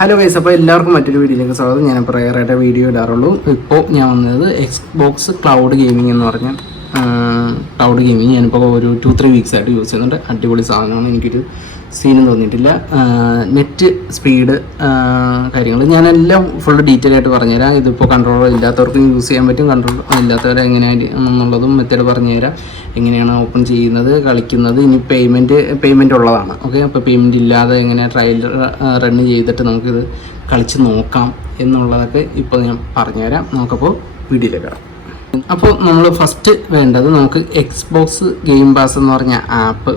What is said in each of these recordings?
Hello guys അപ്പോൾ എല്ലാവർക്കും മറ്റൊരു വീഡിയോയിലേക്ക് സ്വാഗതം. ഞാൻ പ്രയറായിട്ട് വീഡിയോ ഇടാറുള്ളൂ. ഇപ്പോൾ ഞാൻ വന്നത് എക്സ് ബോക്സ് ക്ലൗഡ് ഗെയിമിംഗ് എന്ന് പറഞ്ഞ ക്ലൗഡ് ഗെയിമിംഗ് ഞാനിപ്പോൾ ഒരു ടു ത്രീ വീക്സ് ആയിട്ട് യൂസ് ചെയ്യുന്നുണ്ട്. അടിപൊളി സാധനമാണ്. എനിക്കൊരു സീനും തോന്നിയിട്ടില്ല. നെറ്റ് സ്പീഡ് കാര്യങ്ങൾ ഞാനെല്ലാം ഫുൾ ഡീറ്റെയിൽ ആയിട്ട് പറഞ്ഞുതരാം. ഇതിപ്പോൾ കൺട്രോളർ ഇല്ലാത്തവർക്കും യൂസ് ചെയ്യാൻ പറ്റും. കൺട്രോൾ ഇല്ലാത്തവരെ എങ്ങനെയാണെന്നുള്ളതും മെത്തേഡ് പറഞ്ഞുതരാം. എങ്ങനെയാണ് ഓപ്പൺ ചെയ്യുന്നത് കളിക്കുന്നത്. ഇനി പേയ്മെന്റ് പേയ്മെന്റ് ഉള്ളതാണ്. ഓക്കെ അപ്പോൾ പേയ്മെന്റ് ഇല്ലാതെ എങ്ങനെ ട്രയൽ റൺ ചെയ്തിട്ട് നമുക്കിത് കളിച്ച് നോക്കാം എന്നുള്ളതൊക്കെ ഇപ്പോൾ ഞാൻ പറഞ്ഞുതരാം. നമുക്കപ്പോൾ വീഡിയോയിലേക്ക് കിടാം അപ്പോൾ നമ്മൾ ഫസ്റ്റ് വേണ്ടത് നമുക്ക് എക്സ്ബോക്സ് ഗെയിം പാസ് എന്ന് പറഞ്ഞ ആപ്പ്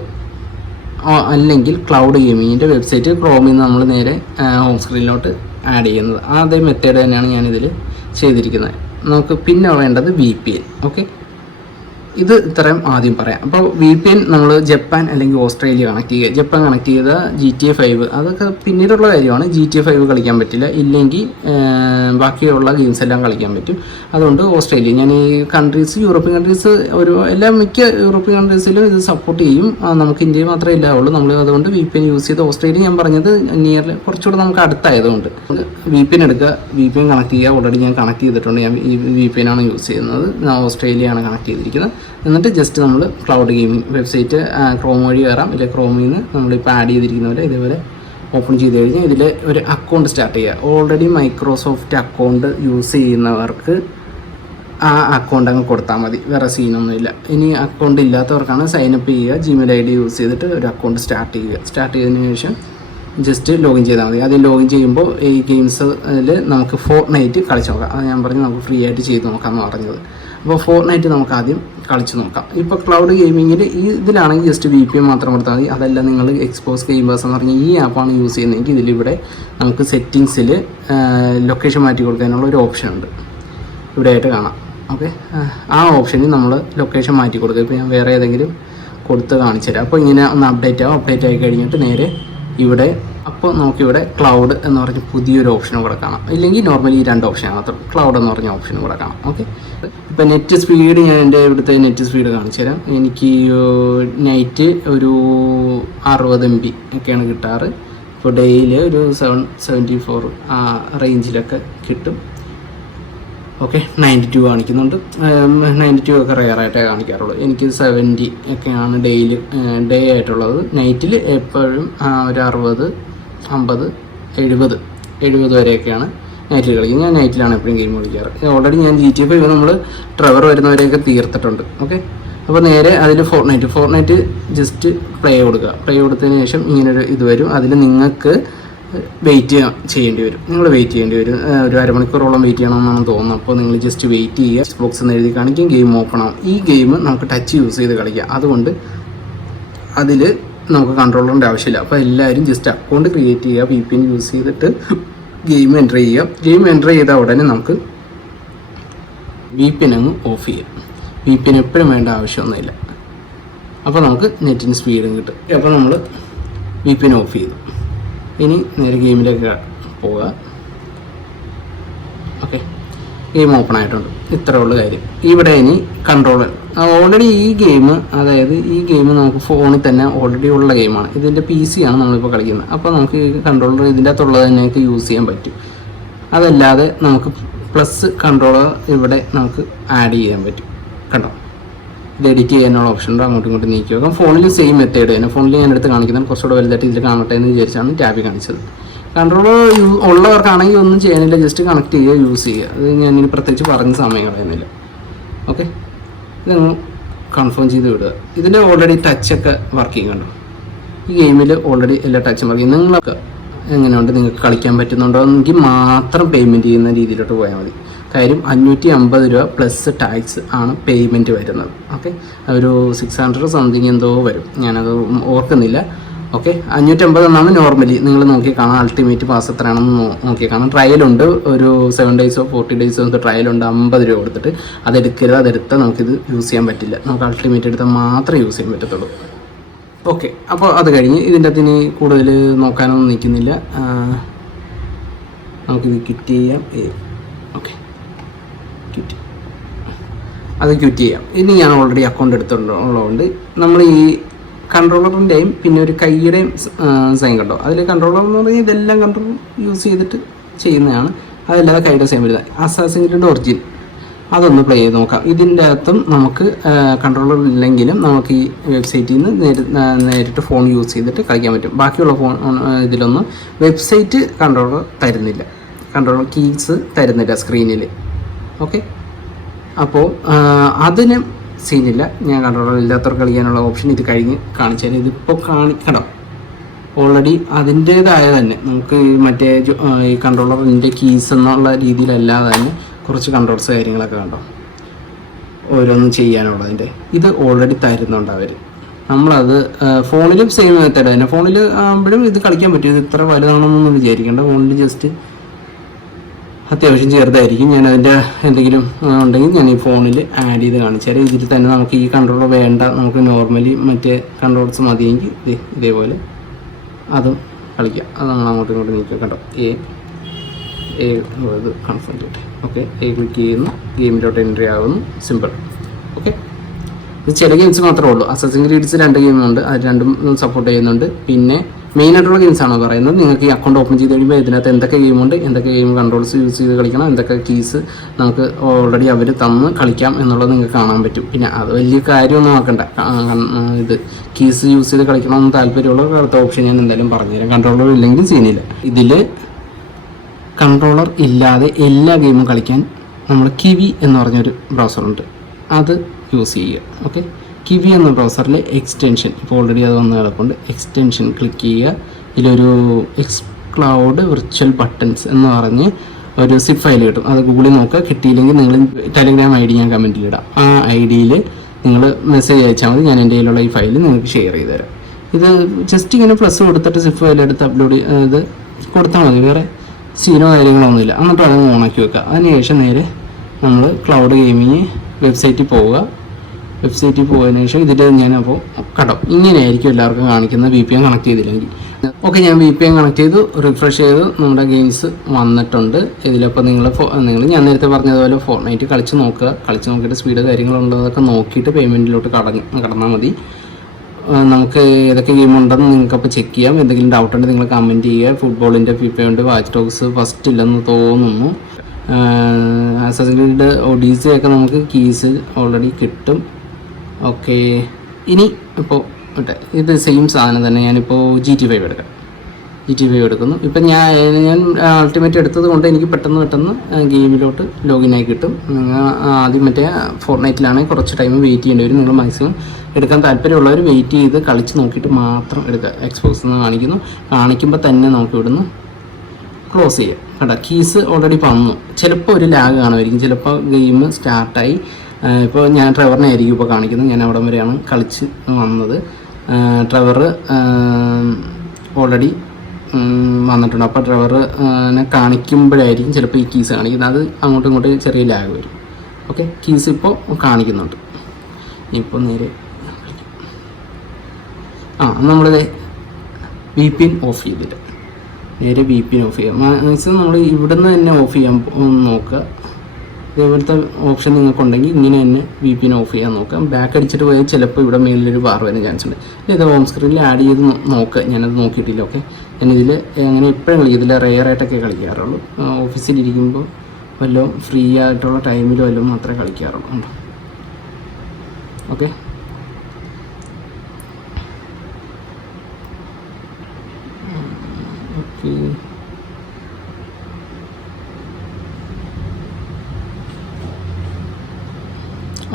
അല്ലെങ്കിൽ ക്ലൗഡ് ഗെയിമിങ്ങിന്റെ വെബ്സൈറ്റ് ക്രോമിൽ നിന്ന് നമ്മൾ നേരെ ഹോം സ്ക്രീനിലോട്ട് ആഡ് ചെയ്യുന്നത്. അതേ മെത്തേഡ് തന്നെയാണ് ഞാനിതിൽ ചെയ്തിരിക്കുന്നത്. നമുക്ക് പിന്നെ വേണ്ടത് വി പി എൻ ഓക്കെ ഇത് ഇത്രയും ആദ്യം പറയാം. അപ്പോൾ വി പി എൻ നമ്മൾ ജപ്പാൻ അല്ലെങ്കിൽ ഓസ്ട്രേലിയ കണക്ട് ചെയ്യുക. ജപ്പാൻ കണക്ട് ചെയ്ത ജി ടി എ ഫൈവ് അതൊക്കെ പിന്നീടുള്ള കാര്യമാണ്. ജി ടി എ ഫൈവ് കളിക്കാൻ പറ്റില്ല. ഇല്ലെങ്കിൽ ബാക്കിയുള്ള ഗെയിംസ് എല്ലാം കളിക്കാൻ പറ്റും. അതുകൊണ്ട് ഓസ്ട്രേലിയ. ഞാൻ ഈ കൺട്രീസ് യൂറോപ്യൻ കൺട്രീസ് ഒരു എല്ലാ മിക്ക യൂറോപ്യൻ കൺട്രീസിലും ഇത് സപ്പോർട്ട് ചെയ്യും. നമുക്ക് ഇന്ത്യയിൽ മാത്രമേ ഇല്ലാവുള്ളൂ. നമ്മൾ അതുകൊണ്ട് വി പി എൻ യൂസ് ചെയ്ത് ഓസ്ട്രേലിയ ഞാൻ പറഞ്ഞത് നിയർലി കുറച്ചുകൂടെ നമുക്ക് അടുത്തായതുകൊണ്ട്. വി പി എൻ എടുക്കുക. വി പി എൻ കണക്ട് ചെയ്യുക. ഓൾറെഡി ഞാൻ കണക്ട് ചെയ്തിട്ടുണ്ട്. ഞാൻ വി പി എൻ ആണ് യൂസ് ചെയ്യുന്നത്. ഓസ്ട്രേലിയ ആണ് കണക്ട് ചെയ്തിരിക്കുന്നത്. എന്നിട്ട് ജസ്റ്റ് നമ്മൾ ക്ലൗഡ് ഗെയിമിംഗ് വെബ്സൈറ്റ് ക്രോം വഴി കയറാം ഇല്ല ക്രോമിൽ നിന്ന് നമ്മളിപ്പോൾ ആഡ് ചെയ്തിരിക്കുന്നവരെ ഇതേപോലെ ഓപ്പൺ ചെയ്ത് കഴിഞ്ഞാൽ ഇതിൽ ഒരു അക്കൗണ്ട് സ്റ്റാർട്ട് ചെയ്യുക ഓൾറെഡി മൈക്രോസോഫ്റ്റ് അക്കൗണ്ട് യൂസ് ചെയ്യുന്നവർക്ക് ആ അക്കൗണ്ട് അങ്ങ് കൊടുത്താൽ മതി. വേറെ സീനൊന്നുമില്ല ഇനി അക്കൗണ്ട് ഇല്ലാത്തവർക്കാണ് സൈനപ്പ് ചെയ്യുക. ജിമെയിൽ ഐ ഡി യൂസ് ചെയ്തിട്ട് ഒരു അക്കൗണ്ട് സ്റ്റാർട്ട് ചെയ്യുക. സ്റ്റാർട്ട് ചെയ്തതിന് ശേഷം ജസ്റ്റ് ലോഗിൻ ചെയ്താൽ മതി. അതിൽ ലോഗിൻ ചെയ്യുമ്പോൾ ഈ ഗെയിംസിൽ നമുക്ക് ഫോർ നൈറ്റ് കളിച്ച് നോക്കാം. അത് ഞാൻ പറഞ്ഞു നമുക്ക് ഫ്രീ ആയിട്ട് ചെയ്ത് നോക്കാമെന്ന് പറഞ്ഞത്. അപ്പോൾ ഫോർ നൈറ്റ് നമുക്ക് ആദ്യം കളിച്ച് നോക്കാം. ഇപ്പോൾ ക്ലൗഡ് ഗെയിമിങ്ങിൽ ഈ ഇതിലാണെങ്കിൽ ജസ്റ്റ് വി പി മാത്രം കൊടുത്താൽ മതി. അതല്ല നിങ്ങൾ എക്സ്പോസ് ഗെയിമേഴ്സ് എന്ന് പറഞ്ഞാൽ ഈ ആപ്പാണ് യൂസ് ചെയ്യുന്നതെങ്കിൽ ഇതിലിവിടെ നമുക്ക് സെറ്റിങ്സിൽ ലൊക്കേഷൻ മാറ്റി കൊടുക്കാനുള്ള ഒരു ഓപ്ഷൻ ഉണ്ട്. ഇവിടെ ആയിട്ട് കാണാം. ഓക്കെ ആ ഓപ്ഷനിൽ നമ്മൾ ലൊക്കേഷൻ മാറ്റി കൊടുക്കുക ഇപ്പോൾ ഞാൻ വേറെ ഏതെങ്കിലും കൊടുത്ത് കാണിച്ചു തരാം അപ്പോൾ ഇങ്ങനെ ഒന്ന് അപ്ഡേറ്റ് ആവും അപ്ഡേറ്റ് ആയി കഴിഞ്ഞിട്ട് നേരെ ഇവിടെ. അപ്പോൾ നമുക്കിവിടെ ക്ലൗഡ് എന്ന് പറഞ്ഞ പുതിയൊരു ഓപ്ഷനും കൂടെ കാണാം. ഇല്ലെങ്കിൽ നോർമലി ഈ രണ്ട് ഓപ്ഷൻ മാത്രം. ക്ലൗഡ് എന്ന് പറഞ്ഞ ഓപ്ഷൻ കൂടെ കാണാം. ഓക്കെ ഇപ്പോൾ നെറ്റ് സ്പീഡ് ഞാൻ എന്റെ ഇവിടുത്തെ നെറ്റ് സ്പീഡ് കാണിച്ചു തരാം. എനിക്ക് നൈറ്റ് ഒരു അറുപത് എം ബി ഒക്കെയാണ് കിട്ടാറ്. ഇപ്പോൾ ഡെയിലി ഒരു സെവൻ സെവന്റി ഫോർ ആ റേഞ്ചിലൊക്കെ കിട്ടും. ഓക്കെ നയന്റി ടു കാണിക്കുന്നുണ്ട്. നയന്റി ടു ഒക്കെ റെയറായിട്ടേ കാണിക്കാറുള്ളൂ. എനിക്ക് സെവന്റി ഒക്കെയാണ് ഡെയിലി ഡേ ആയിട്ടുള്ളത്. നൈറ്റിൽ എപ്പോഴും ഒരു അറുപത് അമ്പത് എഴുപത് എഴുപത് വരെയൊക്കെയാണ് നൈറ്റിൽ കളിക്കുന്നത്. ഞാൻ നൈറ്റിലാണ് എപ്പോഴും ഗെയിം കളിക്കാറ്. ഓൾറെഡി ഞാൻ ജി ടി എഫ് നമ്മൾ ട്രവർ വരുന്നവരെയൊക്കെ തീർത്തിട്ടുണ്ട്. ഓക്കെ? അപ്പോൾ നേരെ അതിൽ Fortnite Fortnite just play കൊടുക്കുക. പ്ലേ കൊടുത്തതിന് ശേഷം ഇങ്ങനൊരു ഇത് വരും. അതിൽ നിങ്ങൾക്ക് വെയിറ്റ് ചെയ്യേണ്ടി വരും. നിങ്ങൾ വെയിറ്റ് ചെയ്യേണ്ടി വരും. ഒരു അരമണിക്കൂറോളം വെയിറ്റ് ചെയ്യണമെന്നാണ് തോന്നുന്നത്. അപ്പോൾ നിങ്ങൾ ജസ്റ്റ് വെയിറ്റ് ചെയ്യുക. ബോക്സ് എന്ന് എഴുതി കാണിക്കും ഗെയിം ഓപ്പൺ ആവും ഈ ഗെയിം നമുക്ക് ടച്ച് യൂസ് ചെയ്ത് കളിക്കാം. അതുകൊണ്ട് അതിൽ നമുക്ക് കൺട്രോളറിന്റെ ആവശ്യമില്ല. അപ്പോൾ എല്ലാവരും ജസ്റ്റ് അക്കൗണ്ട് ക്രിയേറ്റ് ചെയ്യുക. വി പി എൻ യൂസ് ചെയ്തിട്ട് ഗെയിം എന്റർ ചെയ്യുക. ഗെയിം എന്റർ ചെയ്ത ഉടനെ നമുക്ക് വി പി എൻ അങ്ങ് ഓഫ് ചെയ്യാം. വി പി എൻ എപ്പോഴും വേണ്ട ആവശ്യമൊന്നുമില്ല. അപ്പോൾ നമുക്ക് നെറ്റിന് സ്പീഡും കിട്ടും. അപ്പോൾ നമ്മൾ വി പി എൻ ഓഫ് ചെയ്തു. ഇനി നേരെ ഗെയിമിലേക്ക് പോവുക. ഓക്കെ. ഗെയിം ഓപ്പൺ ആയിട്ടുണ്ട്. ഇത്രേ ഉള്ളൂ കാര്യം. ഇവിടെ ഇനി കൺട്രോളർ ഓൾറെഡി ഈ ഗെയിം അതായത് ഈ ഗെയിം നമുക്ക് ഫോണിൽ തന്നെ ഓൾറെഡി ഉള്ള ഗെയിമാണ് ഇതിന്റെ പി സി ആണ് നമ്മളിപ്പോൾ കളിക്കുന്നത്. അപ്പോൾ നമുക്ക് കൺട്രോളർ ഇതിന്റെ അകത്തുള്ളത് തന്നെയൊക്കെ യൂസ് ചെയ്യാൻ പറ്റും. അതല്ലാതെ നമുക്ക് പ്ലസ് കൺട്രോളർ ഇവിടെ നമുക്ക് ആഡ് ചെയ്യാൻ പറ്റും. കണ്ടോ? ഇത് എഡിറ്റ് ചെയ്യാനുള്ള ഓപ്ഷൻ ഉണ്ട്? അങ്ങോട്ടും ഇങ്ങോട്ടും നീക്കി വെക്കാം. ഫോണിൽ സെയിം മെത്തേഡ് തന്നെ. ഫോണിൽ ഞാൻ എടുത്ത് കാണിക്കുന്നത് കുറച്ചുകൂടെ വലുതായിട്ട് ഇതിൽ കാണട്ടെ എന്ന് വിചാരിച്ചാണ് ടാബ് കാണിച്ചത്. കൺട്രോളർ ഉള്ളവർക്കാണെങ്കിൽ ഒന്നും ചെയ്യാനില്ല. ജസ്റ്റ് കണക്ട് ചെയ്യുക യൂസ് ചെയ്യുക. അത് ഞാൻ ഇനി പ്രത്യേകിച്ച് പറഞ്ഞ സമയം കളയുന്നില്ല ഓക്കെ ഇതങ്ങ് കൺഫേം ചെയ്ത് വിടുക. ഇതിന്റെ ഓൾറെഡി ടച്ചൊക്കെ വർക്കിംഗ് കണ്ടോ ഈ ഗെയിമിൽ ഓൾറെഡി എല്ലാ ടച്ചും വർക്കിംഗ് നിങ്ങളൊക്കെ എങ്ങനെയുണ്ട്? നിങ്ങൾക്ക് കളിക്കാൻ പറ്റുന്നുണ്ടോ? എങ്കിൽ മാത്രം പേയ്മെന്റ് ചെയ്യുന്ന രീതിയിലോട്ട് പോയാൽ മതി. കാര്യം അഞ്ഞൂറ്റി അമ്പത് രൂപ പ്ലസ് ടാക്സ് ആണ് പേയ്മെന്റ് വരുന്നത്. ഓക്കെ ഒരു സിക്സ് ഹൺഡ്രഡ് സംതിങ് എന്തോ വരും. ഞാനത് ഓർക്കുന്നില്ല. ഓക്കെ അഞ്ഞൂറ്റമ്പത് എന്നാണ് നോർമലി നിങ്ങൾ നോക്കി കാണാം അൾട്ടിമേറ്റ് പാസ് എത്രയാണെന്ന് നോക്കി കാണാം. ട്രയലുണ്ട് ഒരു സെവൻ ഡേയ്സോ ഫോർട്ടി ഡേയ്സോ എന്തോ ട്രയലുണ്ട് അമ്പത് രൂപ കൊടുത്തിട്ട് അതെടുക്കരുത് അതെടുത്താൽ നമുക്കിത് യൂസ് ചെയ്യാൻ പറ്റില്ല. നമുക്ക് അൾട്ടിമേറ്റ് എടുത്താൽ മാത്രമേ യൂസ് ചെയ്യാൻ പറ്റത്തുള്ളൂ. ഓക്കെ അപ്പോൾ അത് കഴിഞ്ഞ് ഇതിന്റെ അതിന് കൂടുതൽ നോക്കാനൊന്നും നിൽക്കുന്നില്ല. നമുക്കിത് ക്വിറ്റ് ചെയ്യാം ഓക്കെ ക്വിറ്റ് അത് ക്വിറ്റ് ചെയ്യാം. ഇനി ഞാൻ ഓൾറെഡി അക്കൗണ്ട് എടുത്തിട്ടുള്ളതുകൊണ്ട് നമ്മൾ ഈ കൺട്രോളറിന്റെയും പിന്നെ ഒരു കൈയുടെയും സൈൻ കണ്ടോ? അതിൽ കൺട്രോളർ എന്ന് പറഞ്ഞാൽ ഇതെല്ലാം കൺട്രോൾ യൂസ് ചെയ്തിട്ട് ചെയ്യുന്നതാണ്. അതല്ലാതെ കൈയുടെ സൈൻ വരുന്നത് അസാസിന്റെ ഒറിജിൻ അതൊന്ന് പ്ലേ ചെയ്ത് നോക്കാം. ഇതിന്റെ അകത്തും നമുക്ക് കൺട്രോളർ ഇല്ലെങ്കിലും നമുക്ക് ഈ വെബ്സൈറ്റിൽ നിന്ന് നേരി നേരിട്ട് ഫോൺ യൂസ് ചെയ്തിട്ട് കളിക്കാൻ പറ്റും. ബാക്കിയുള്ള ഫോൺ ഇതിലൊന്നും വെബ്സൈറ്റ് കൺട്രോളർ തരുന്നില്ല. കൺട്രോളർ കീസ് തരുന്നില്ല സ്ക്രീനിൽ ഓക്കെ? അപ്പോൾ അതിന് സീനില്ല. ഞാൻ കൺട്രോളർ ഇല്ലാത്തവർക്ക് കളിക്കാനുള്ള ഓപ്ഷൻ ഇത് കഴിഞ്ഞ് കാണിച്ചാൽ ഇതിപ്പോൾ കാണിക്കണം. ഓൾറെഡി അതിന്റേതായ തന്നെ. നമുക്ക് മറ്റേ ഈ കൺട്രോളറിന്റെ കീസ് എന്നുള്ള രീതിയിലല്ലാതെ തന്നെ കുറച്ച് കൺട്രോൾസ് കാര്യങ്ങളൊക്കെ കണ്ടോ? ഓരോന്നും ചെയ്യാനുള്ളതിന്റെ ഇത് ഓൾറെഡി തരുന്നുണ്ട് അവർ നമ്മളത് ഫോണിലും സെയിം മെത്തേഡ് തന്നെ. ഫോണിൽ ആകുമ്പോഴും ഇത് കളിക്കാൻ പറ്റും. ഇത് ഇത്ര വലുതാണെന്നൊന്നും വിചാരിക്കേണ്ട. ഫോണിൽ ജസ്റ്റ് അത്യാവശ്യം ചെറുതായിരിക്കും. ഞാൻ അതിന്റെ എന്തെങ്കിലും ഉണ്ടെങ്കിൽ ഞാൻ ഈ ഫോണിൽ ആഡ് ചെയ്ത് കാണിച്ചാൽ ഇതിൽ തന്നെ നമുക്ക് ഈ കൺട്രോളർ വേണ്ട. നമുക്ക് നോർമലി മറ്റേ കൺട്രോൾസ് മതിയെങ്കിൽ ഇത് ഇതേപോലെ അതും കളിക്കാം. അതാണ് അങ്ങോട്ടും ഇങ്ങോട്ടും നീക്കുക കണ്ടോ? എ എ ഇത് കൺഫേം ചെയ്യട്ടെ. ഓക്കെ എ ക്ലിക്ക് ചെയ്യുന്നു. ഗെയിമിലോട്ട് എൻട്രി ആകുന്നു സിമ്പിൾ ഓക്കെ ഇത് ചില ഗെയിംസ് മാത്രമേ ഉള്ളൂ. അസസിംഗ് ഗ്രീഡ്സ് രണ്ട് ഗെയിമുണ്ട് അത് രണ്ടും സപ്പോർട്ട് ചെയ്യുന്നുണ്ട്. പിന്നെ ഗെയിംസ് ആണോ പറയുന്നത്? നിങ്ങൾക്ക് ഈ അക്കൗണ്ട് ഓപ്പൺ ചെയ്ത് കഴിയുമ്പോൾ ഇതിനകത്ത് എന്തൊക്കെ ഗെയിമുണ്ട് എന്തൊക്കെ ഗെയിം കൺട്രോൾസ് യൂസ് ചെയ്ത് കളിക്കണം എന്തൊക്കെ കീസ് നമുക്ക് ഓൾറെഡി അവർ തന്ന് കളിക്കാം എന്നുള്ളത് നിങ്ങൾക്ക് കാണാൻ പറ്റും. പിന്നെ അത് വലിയ കാര്യമൊന്നും നോക്കണ്ട ആ, ഇത് കീസ് യൂസ് ചെയ്ത് കളിക്കണമെന്ന് താല്പര്യമുള്ള അടുത്ത ഓപ്ഷൻ ഞാൻ എന്തായാലും പറഞ്ഞുതരാം കൺട്രോളർ ഇല്ലെങ്കിൽ ചെയ്യുന്നില്ല ഇതിൽ കൺട്രോളർ ഇല്ലാതെ എല്ലാ ഗെയിമും കളിക്കാൻ നമ്മൾ കിവി എന്ന് പറഞ്ഞൊരു ബ്രൗസറുണ്ട് അത് യൂസ് ചെയ്യുക. ഓക്കെ കിവി എന്ന ബ്രൗസറിൽ എക്സ്റ്റെൻഷൻ ഇപ്പോൾ ഓൾറെഡി അത് വന്ന് കിടപ്പുണ്ട്. എക്സ്റ്റെൻഷൻ ക്ലിക്ക് ചെയ്യുക. ഇതിലൊരു എക്സ് ക്ലൗഡ് വിർച്വൽ ബട്ടൺസ് എന്ന് പറഞ്ഞ് ഒരു സിപ്പ് ഫയൽ കിട്ടും. അത് ഗൂഗിളിൽ നോക്കുക. കിട്ടിയില്ലെങ്കിൽ നിങ്ങൾ ടെലിഗ്രാം ഐ ഡി ഞാൻ കമന്റിൽ ഇടാം. ആ ഐ ഡിയിൽ നിങ്ങൾ മെസ്സേജ് അയച്ചാൽ മതി. ഞാൻ എന്റെ കയ്യിലുള്ള ഈ ഫയൽ നിങ്ങൾക്ക് ഷെയർ ചെയ്ത് തരാം. ഇത് ജസ്റ്റ് ഇങ്ങനെ പ്ലസ് കൊടുത്തിട്ട് സിപ്പ് ഫയൽ എടുത്ത് അപ്ലോഡ് ഇത് കൊടുത്താൽ മതി. വേറെ സീനോ കാര്യങ്ങളൊന്നുമില്ല എന്നിട്ട് അത് ഓണാക്കി വെക്കുക. അതിനുശേഷം നേരെ നമ്മൾ ക്ലൗഡ് ഗെയിമിങ് വെബ്സൈറ്റിൽ പോവുക. വെബ്സൈറ്റിൽ പോയതിനു ശേഷം ഇതിൽ ഞാൻ അപ്പോൾ കടം ഇങ്ങനെയായിരിക്കും എല്ലാവർക്കും കാണിക്കുന്നത് വി പി എൻ കണക്ട് ചെയ്തില്ലെങ്കിൽ ഓക്കെ ഞാൻ വി പി എൻ കണക്ട് ചെയ്തു റിഫ്രഷ് ചെയ്തു നമ്മുടെ ഗെയിംസ് വന്നിട്ടുണ്ട്. ഇതിലപ്പോൾ നിങ്ങൾ നിങ്ങൾ ഞാൻ നേരത്തെ പറഞ്ഞതുപോലെ ഫോർമാറ്റ് കളിച്ച് നോക്കുക. കളിച്ച് നോക്കിയിട്ട് സ്പീഡ് കാര്യങ്ങളുള്ളതൊക്കെ നോക്കിയിട്ട് പേയ്മെന്റിലോട്ട് കടന്ന് കടന്നാൽ മതി. നമുക്ക് ഏതൊക്കെ ഗെയിം ഉണ്ടെന്ന് നിങ്ങൾക്ക് അപ്പോൾ ചെക്ക് ചെയ്യാം. എന്തെങ്കിലും ഡൗട്ട് ഉണ്ടെങ്കിൽ നിങ്ങൾ കമന്റ് ചെയ്യുക. ഫുട്ബോളിന്റെ ഉണ്ട് വാച്ച് ടോക്സ് ഫസ്റ്റ് ഇല്ലെന്ന് തോന്നുന്നു. അസസിൻഡ് ഒഡീസി ഒക്കെ നമുക്ക് കീസ് ഓൾറെഡി കിട്ടും. ഓക്കെ. ഇനി ഇപ്പോൾ മറ്റേ ഇത് സെയിം സാധനം തന്നെ ഞാനിപ്പോൾ ജി ടി ഫൈവ് എടുക്കാം. ജി ടി ഫൈവ് എടുക്കുന്നു. ഇപ്പം ഞാൻ ഞാൻ അൾട്ടിമേറ്റ് എടുത്തത് കൊണ്ട് എനിക്ക് പെട്ടെന്ന് പെട്ടെന്ന് ഗെയിമിലോട്ട് ലോഗിൻ ആയി കിട്ടും. നിങ്ങൾ ആദ്യം മറ്റേ ഫോർനൈറ്റിലാണെങ്കിൽ കുറച്ച് ടൈം വെയിറ്റ് ചെയ്യേണ്ടി വരും. നിങ്ങൾ മാക്സിമം എടുക്കാൻ താല്പര്യമുള്ളവർ വെയിറ്റ് ചെയ്ത് കളിച്ച് നോക്കിയിട്ട് മാത്രം എടുക്കുക. എക്സ്പോസ് എന്ന് കാണിക്കുന്നു. കാണിക്കുമ്പോൾ തന്നെ നമുക്ക് ഇവിടുന്ന് ക്ലോസ് ചെയ്യാം. കേട്ടോ കീസ് ഓൾറെഡി വന്നു. ചിലപ്പോൾ ഒരു ലാഗ് കാണുമായിരിക്കും. ചിലപ്പോൾ ഗെയിം സ്റ്റാർട്ടായി ഇപ്പോൾ ഞാൻ ട്രെവറിനെ ആയിരിക്കും ഇപ്പോൾ കാണിക്കുന്നത്. ഞാൻ അവിടം വരെയാണ് കളിച്ച് വന്നത്. ട്രെവർ ഓൾറെഡി വന്നിട്ടുണ്ട്. അപ്പോൾ ഡ്രൈവറിനെ കാണിക്കുമ്പോഴായിരിക്കും ചിലപ്പോൾ ഈ കീസ് കാണിക്കുന്നത്. അത് അങ്ങോട്ടും ഇങ്ങോട്ട് ചെറിയ ലാഗ് വരും. ഓക്കെ കീസ് ഇപ്പോൾ കാണിക്കുന്നുണ്ട്. ഇപ്പോൾ നേരെ ആ നമ്മളിത് വി പി എൻ ഓഫ് ചെയ്തിട്ട്. നേരെ വി പി എൻ ഓഫ് ചെയ്യാം. മീൻസ് നമ്മൾ ഇവിടുന്ന് തന്നെ ഓഫ് ചെയ്യാൻ നോക്കുക. ഇതേപോലത്തെ ഓപ്ഷൻ നിങ്ങൾക്കുണ്ടെങ്കിൽ ഇങ്ങനെ തന്നെ വി പി ഓഫ് ചെയ്യാൻ നോക്കാം. ബാക്ക് അടിച്ചിട്ട് പോയാൽ ചിലപ്പോൾ ഇവിടെ മേളിലൊരു ബാർ വരാൻ ചാൻസ് ഉണ്ട്. ഇത് ഹോം സ്ക്രീനിൽ ആഡ് ചെയ്ത് നോക്ക്. നോക്കുക ഞാനത് നോക്കിയിട്ടില്ല ഓക്കെ ഞാനിതിൽ അങ്ങനെ എപ്പോഴും കളിക്കും. ഇതിൽ റെയറായിട്ടൊക്കെ കളിക്കാറുള്ളൂ. ഓഫീസിലിരിക്കുമ്പോൾ വല്ലതും ഫ്രീ ആയിട്ടുള്ള ടൈമിൽ വല്ലതും മാത്രമേ കളിക്കാറുള്ളൂ. Okay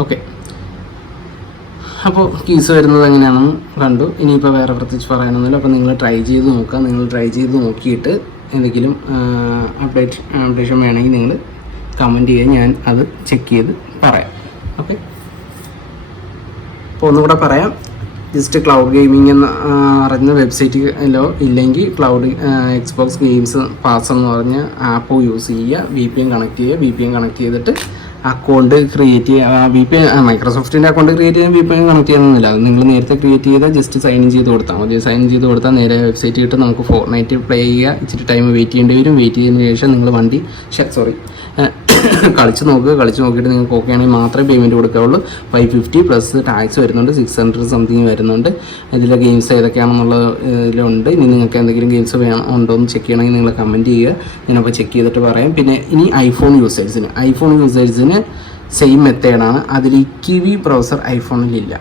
okay. അപ്പോൾ കീസ് വരുന്നത് എങ്ങനെയാണെന്ന് കണ്ടു. ഇനിയിപ്പോൾ വേറെ പ്രത്യേകിച്ച് പറയാനൊന്നുമില്ല. അപ്പോൾ നിങ്ങൾ ട്രൈ ചെയ്ത് നോക്കുക. നിങ്ങൾ ട്രൈ ചെയ്ത് നോക്കിയിട്ട് എന്തെങ്കിലും അപ്ഡേറ്റ് അപ്ഡേഷൻ വേണമെങ്കിൽ നിങ്ങൾ കമന്റ് ചെയ്യുക ഞാൻ അത് ചെക്ക് ചെയ്ത് പറയാം. ഓക്കെ. അപ്പോൾ ഒന്നുകൂടെ പറയാം. ജസ്റ്റ് ക്ലൗഡ് ഗെയിമിംഗ് എന്ന് അറിഞ്ഞ വെബ്സൈറ്റിലോ ഇല്ലെങ്കിൽ ക്ലൗഡ് എക്സ്ബോക്സ് ഗെയിംസ് പാസ് എന്ന് പറഞ്ഞ ആപ്പ് യൂസ് ചെയ്യുക. വി പി കണക്ട് ചെയ്യുക. വി പി കണക്ട് ചെയ്തിട്ട് അക്കൗണ്ട് ക്രിയേറ്റ് ചെയ്യുക വി പി ഐ മൈക്രോസോഫ്റ്റിന്റെ അക്കൗണ്ട് ക്രിയേറ്റ് ചെയ്യാൻ വി പി ഐ കണക്ട് ചെയ്യണമെന്നില്ല അത് നിങ്ങൾ നേരത്തെ ക്രിയേറ്റ് ചെയ്താൽ ജസ്റ്റ് സൈൻ ഇൻ ചെയ്ത് കൊടുത്താൽ മതി. സൈൻ ചെയ്ത് കൊടുത്താൽ നേരെ വെബ്സൈറ്റ് കിട്ടും നമുക്ക് ഫോർ നൈറ്റ് പ്ലേ ചെയ്യുക ഇച്ചിരി ടൈം വെയിറ്റ് ചെയ്യേണ്ടി വരും. വെയിറ്റ് ചെയ്തതിന് ശേഷം നിങ്ങൾ വണ്ടി സോറി കളിച്ച് നോക്കുക. കളിച്ച് നോക്കിയിട്ട് നിങ്ങൾക്ക് ഓക്കെ ആണെങ്കിൽ മാത്രമേ പേയ്മെന്റ് കൊടുക്കാവുള്ളൂ. ഫൈവ് ഫിഫ്റ്റി പ്ലസ് ടാക്സ് വരുന്നുണ്ട്. സിക്സ് ഹൺഡ്രഡ് സംതിങ് വരുന്നുണ്ട്. ഇതിലെ ഗെയിംസ് ഏതൊക്കെയാണെന്നുള്ള ഇതിലുണ്ട്. ഇനി നിങ്ങൾക്ക് എന്തെങ്കിലും ഗെയിംസ് വേണം ഉണ്ടോ എന്ന് ചെക്ക് ചെയ്യണമെങ്കിൽ നിങ്ങൾ കമന്റ് ചെയ്യുക. ഞാനപ്പോൾ ചെക്ക് ചെയ്തിട്ട് പറയാം. പിന്നെ ഇനി ഐഫോൺ യൂസേഴ്സിന് ഐഫോൺ യൂസേഴ്സിന് സെയിം മെത്തേഡാണ് അതിൽ കിവി ബ്രൗസർ ഐഫോണിലില്ല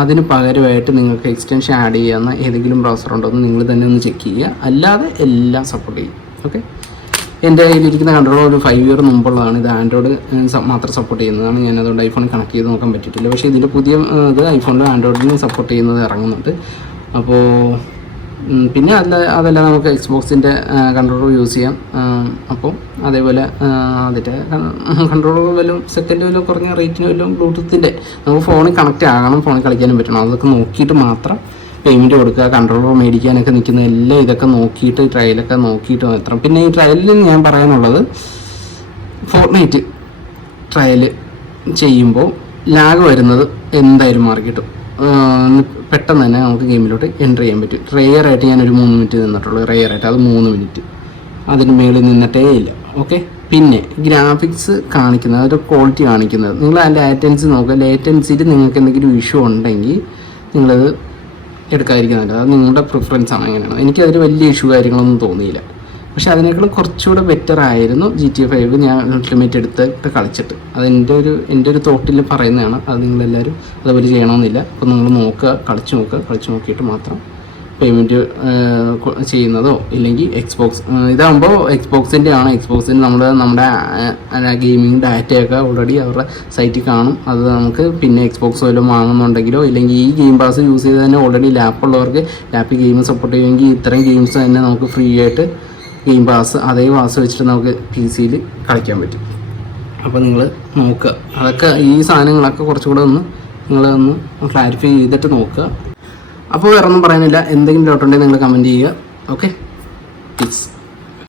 അതിന് പകരമായിട്ട് നിങ്ങൾക്ക് എക്സ്റ്റൻഷൻ ആഡ് ചെയ്യാവുന്ന ഏതെങ്കിലും ബ്രൗസർ ഉണ്ടോ എന്ന് നിങ്ങൾ തന്നെ ഒന്ന് ചെക്ക് ചെയ്യുക. അല്ലാതെ എല്ലാം സപ്പോർട്ട് ചെയ്യും. ഓക്കെ എന്റെ കയ്യിലിരിക്കുന്ന കൺട്രോൾ ഒരു ഫൈവ് ഇയർ മുമ്പുള്ളതാണ്. ഇത് ആൻഡ്രോയിഡ് മാത്രം സപ്പോർട്ട് ചെയ്യുന്നതാണ്. ഞാൻ അതുകൊണ്ട് ഐഫോൺ കണക്ട് ചെയ്ത് നോക്കാൻ പറ്റിയിട്ടില്ല. പക്ഷേ ഇതിന്റെ പുതിയ ഇത് ഐഫോണിലും ആൻഡ്രോയിഡിലും സപ്പോർട്ട് ചെയ്യുന്നത് ഇറങ്ങുന്നുണ്ട്. അപ്പോൾ പിന്നെ അല്ല അതല്ല നമുക്ക് എക്സ്ബോക്സിന്റെ കൺട്രോളർ യൂസ് ചെയ്യാം. അപ്പോൾ അതേപോലെ അതിന്റെ കൺട്രോളർ വല്ലതും സെക്കൻഡ് വല്ലതും കുറഞ്ഞ റേറ്റിന് വല്ലതും ബ്ലൂടൂത്തിന്റെ നമുക്ക് ഫോണിൽ കണക്റ്റ് ആകണം ഫോണിൽ കളിക്കാനും പറ്റണം. അതൊക്കെ നോക്കിയിട്ട് മാത്രം പേയ്മെന്റ് കൊടുക്കുക കൺട്രോളർ മേടിക്കാനൊക്കെ നിൽക്കുന്ന എല്ലാം ഇതൊക്കെ നോക്കിയിട്ട് ട്രയലൊക്കെ നോക്കിയിട്ട് മാത്രം. പിന്നെ ഈ ട്രയലിൽ ഞാൻ പറയാനുള്ളത് ഫോർട്ട്നൈറ്റ് ട്രയൽ ചെയ്യുമ്പോൾ ലാഗ് വരുന്നത് എന്തായാലും മാറി കിട്ടും. പെട്ടെന്ന് തന്നെ നമുക്ക് ഗെയിമിലോട്ട് എന്റർ ചെയ്യാൻ പറ്റും. റെയർ ആയിട്ട് ഞാനൊരു മൂന്ന് മിനിറ്റ് നിന്നിട്ടുള്ളൂ. റെയർ ആയിട്ട് അത് മൂന്ന് മിനിറ്റ്. അതിന് മേളിൽ നിന്നിട്ടേ ഇല്ല. ഓക്കെ? പിന്നെ ഗ്രാഫിക്സ് കാണിക്കുന്നത് അതൊരു ക്വാളിറ്റി കാണിക്കുന്നത്. നിങ്ങൾ ആ ലേറ്റൻസി നോക്കുക. ലേറ്റൻസിയിൽ നിങ്ങൾക്ക് എന്തെങ്കിലും ഇഷ്യൂ ഉണ്ടെങ്കിൽ നിങ്ങളത് എടുക്കാതിരിക്കുന്നില്ല അത് നിങ്ങളുടെ പ്രിഫറൻസ് ആണ്. എങ്ങനെയാണ് എനിക്കതൊരു വലിയ ഇഷ്യൂ കാര്യങ്ങളൊന്നും തോന്നിയില്ല. പക്ഷെ അതിനേക്കാളും കുറച്ചുകൂടെ ബെറ്റർ ആയിരുന്നു ജി ടി ഫൈവ് ഞാൻ അൾട്ടിമേറ്റ് എടുത്ത് കളിച്ചിട്ട്. അത് എന്റെ ഒരു എന്റെ ഒരു തോട്ടിൽ പറയുന്നതാണ്. അത് നിങ്ങളെല്ലാവരും അതുപോലെ ചെയ്യണമെന്നില്ല. അപ്പോൾ നിങ്ങൾ നോക്കുക കളിച്ച് നോക്കുക. കളിച്ച് നോക്കിയിട്ട് മാത്രം പേയ്മെന്റ് ചെയ്യുന്നതോ ഇല്ലെങ്കിൽ എക്സ്ബോക്സ് ഇതാകുമ്പോൾ എക്സ്ബോക്സിന്റെ ആണ്. എക്സ്ബോക്സിന് നമ്മൾ നമ്മുടെ ഗെയിമിംഗ് ഡാറ്റയൊക്കെ ഓൾറെഡി അവരുടെ സൈറ്റിൽ കാണും. അത് നമുക്ക് പിന്നെ എക്സ്ബോക്സ് വല്ലതും വാങ്ങുന്നുണ്ടെങ്കിലോ ഇല്ലെങ്കിൽ ഈ ഗെയിം പാസ് യൂസ് ചെയ്ത് തന്നെ ഓൾറെഡി ലാപ്പുള്ളവർക്ക് ലാപ്പിൽ ഗെയിം സപ്പോർട്ട് ചെയ്യുമെങ്കിൽ ഇത്രയും ഗെയിംസ് തന്നെ നമുക്ക് ഫ്രീ ആയിട്ട് ഗെയിം പാസ് അതേ പാസ് വെച്ചിട്ട് നമുക്ക് പി സിയിൽ കളിക്കാൻ പറ്റും. അപ്പോൾ നിങ്ങൾ നോക്കുക. അതൊക്കെ ഈ സാധനങ്ങളൊക്കെ കുറച്ചുകൂടെ ഒന്ന് നിങ്ങൾ ഒന്ന് ക്ലാരിഫൈ ചെയ്തിട്ട് നോക്കുക. അപ്പോൾ വേറെ ഒന്നും പറയാനില്ല. എന്തെങ്കിലും ഡൗട്ട് ഉണ്ടെങ്കിൽ നിങ്ങൾ കമന്റ് ചെയ്യുക. Okay please